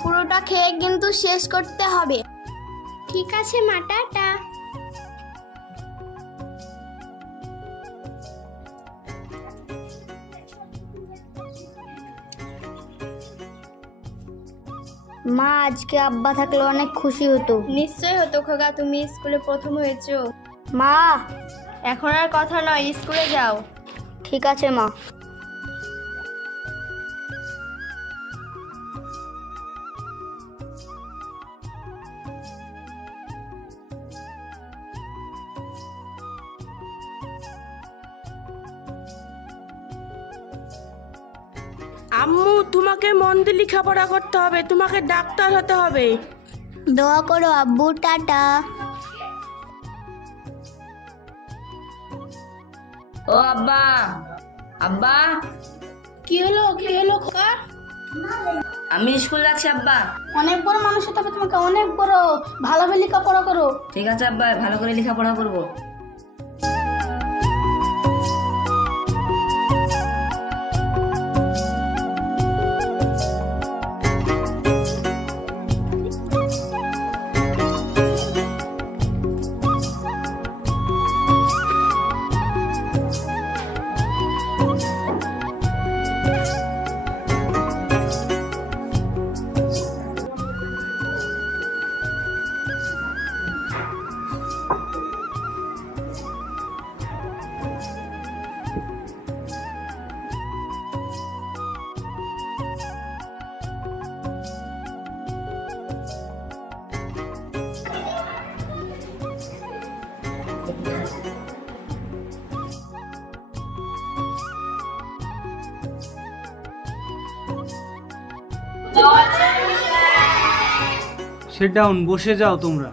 পুরোটা খেয়ে কিন্তু শেষ করতে হবে। ঠিক আছে মা, টাটা। মা, আজকে আব্বা থাকলে অনেক খুশি হতো। নিশ্চয় হতো খোকা, তুমি স্কুলে প্রথম হয়েছো। মা, এখন আর কথা নয়, স্কুলে যাও। ঠিক আছে মা। আম্মু, তোমাকে মন দিয়ে লেখাপড়া করতে হবে, তোমাকে ডাক্তার হতে হবে। দোয়া করো আব্বু, টাটা। ও আব্বা, আব্বা কি হলো খোকা? আমি স্কুল যাচ্ছি আব্বা। অনেক বড় মানুষ হতে হবে তোমাকে, অনেক বড়। ভালোভাবে লেখাপড়া করো। ঠিক আছে আব্বা, ভালো করে লেখাপড়া করবো। সিট ডাউন, বসে যাও তোমরা।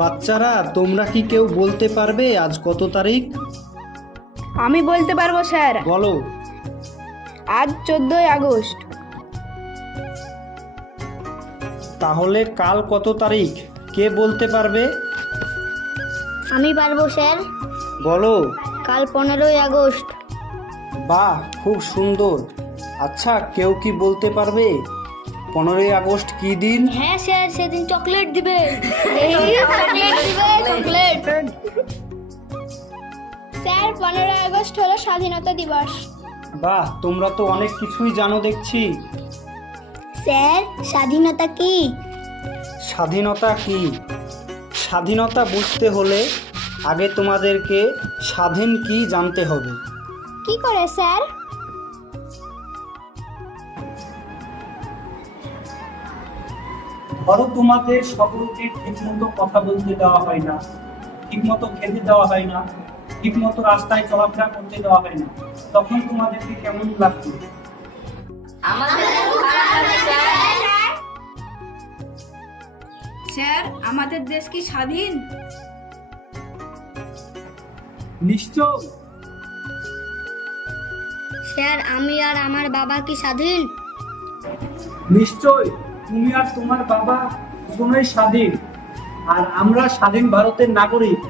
বাচ্চারা, তোমরা কি কেউ বলতে পারবে আজ কত তারিখ? আমি বলতে পারবো স্যার, বলো। আজ 14ই আগস্ট। তাহলে কাল কত তারিখ কে বলতে পারবে? আমি পারবো স্যার। বলো। কাল 15ই আগস্ট। বাহ, খুব সুন্দর। আচ্ছা, কেউ কি বলতে পারবে 15ই আগস্ট কি দিন? হ্যাঁ স্যার, সেদিন চকলেট দিবে। চকলেট। স্যার, 15 আগস্ট হলো স্বাধীনতা দিবস। বাহ, তোমরা তো অনেক কিছুই জানো দেখছি। স্যার, স্বাধীনতা কি? স্বাধীনতা কি? স্বাধীনতা বুঝতে হলে আগে তোমাদেরকে স্বাধীন কি জানতে হবে। কি করে স্যার? ধরো, তোমাদের সকলকে ঠিকমতো কথা বলতে দেওয়া হয় না, ঠিকমতো খেতে দেওয়া হয় না, ঠিকমতো রাস্তায় চলাফেরা করতে দেওয়া হয় না, তখন তোমাদেরকে কেমন লাগবে? স্যার, আমাদের দেশ কি স্বাধীন? নিশ্চয়। স্যার, আমি আর আমার বাবা কি স্বাধীন? নিশ্চয়, তুমি আর তোমার বাবা দুজনেই স্বাধীন, আর আমরা স্বাধীন ভারতের নাগরিক।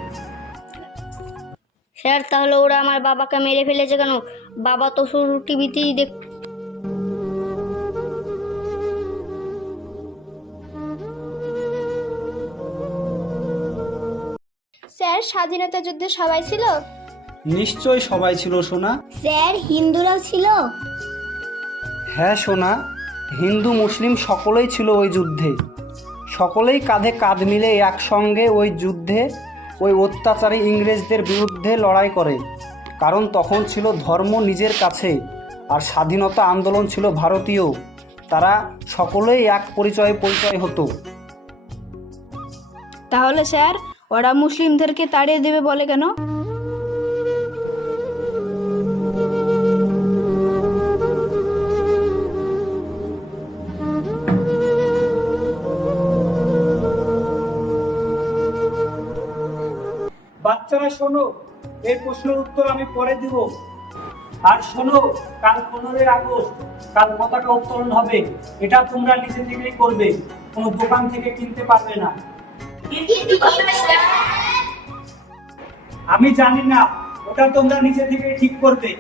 স্যার, তাহলে ওরা আমার বাবাকে মেরে ফেলেছে কেন? বাবা তো শুধু টিভিতেই দেখ। স্যার, স্বাধীনতা যুদ্ধে সবাই ছিল? নিশ্চয় সবাই ছিল সোনা। স্যার, হিন্দুরাও ছিল? হ্যাঁ সোনা, হিন্দু মুসলিম সকলেই ছিল ওই যুদ্ধে। সকলেই কাঁধে কাঁধ মিলে একসঙ্গে ওই যুদ্ধে ওই অত্যাচারী ইংরেজদের বিরুদ্ধে লড়াই করে। কারণ তখন ছিল ধর্ম নিজের কাছে, আর স্বাধীনতা আন্দোলন ছিল ভারতীয়। তারা সকলেই এক পরিচয় হতো। তাহলে স্যার, ওরা মুসলিমদেরকে তাড়িয়ে দেবে বলে কেন? বাচ্চারা শোনো, এই প্রশ্নের উত্তর আমি পরে দিব। আর শোনো, কাল 15ই আগস্ট, কাল পতাকা উত্তোলন হবে। এটা তোমরা নিজে থেকেই করবে, কোনো দোকান থেকে কিনতে পারবে না। আমি জানি না, ওটা তোমরা নিজে থেকেই ঠিক করবে।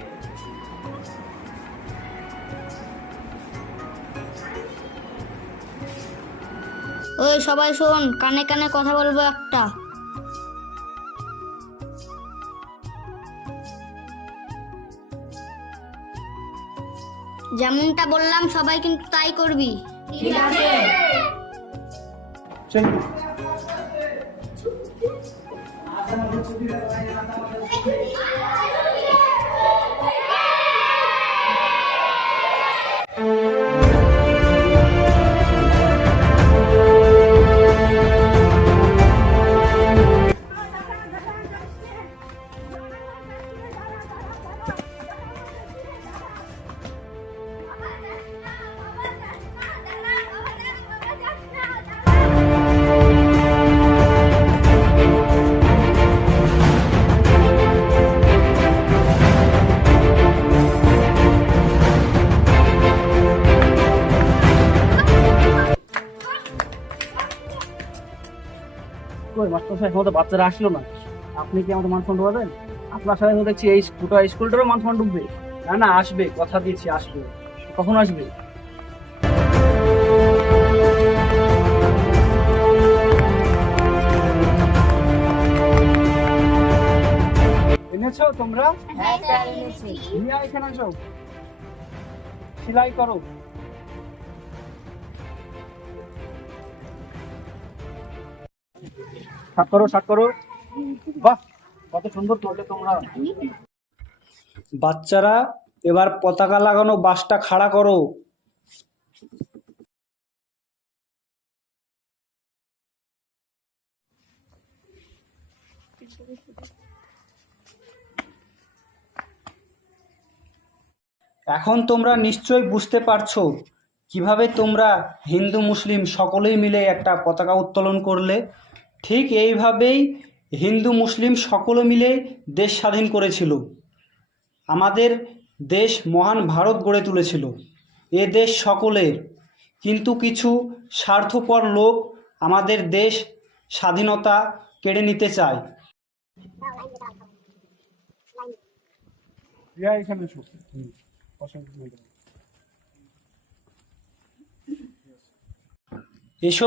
ওই সবাই শোন, কানে কানে কথা বলবো একটা। যেমনটা বললাম সবাই কিন্তু তাই করবি। চল। কই মাস্টার সাহেব, আমাদের বাচ্চারা আসলো না। আপনি কি আমাদের মান সম্মান ডুবাবেন? আপনার সাথে তো দেখছি এই গোটা স্কুলটারও মান সম্মান ডুববে। না না, আসবে, কথা দিয়েছি আসবে। কখন আসবে? এনেছো তোমরা? নিয়ে আয়, এখানে আসো, সেলাই করো। শাক করো, শাক করো। বাহ, কত সুন্দর করলে তোমরা। বাচ্চারা, এবার পতাকা লাগানো বাসটা খাড়া করো। এখন তোমরা নিশ্চয়ই বুঝতে পারছো কিভাবে তোমরা হিন্দু মুসলিম সকলেই মিলে একটা পতাকা উত্তোলন করলে। ঠিক এইভাবেই হিন্দু মুসলিম সকলে মিলে দেশ স্বাধীন করেছিল। আমাদের দেশ মহান ভারত গড়ে তুলেছিল। এ দেশ সকলের, কিন্তু কিছু স্বার্থপর লোক আমাদের দেশ স্বাধীনতা কেড়ে নিতে চায়। রিয়া, এখানে এসো। এসো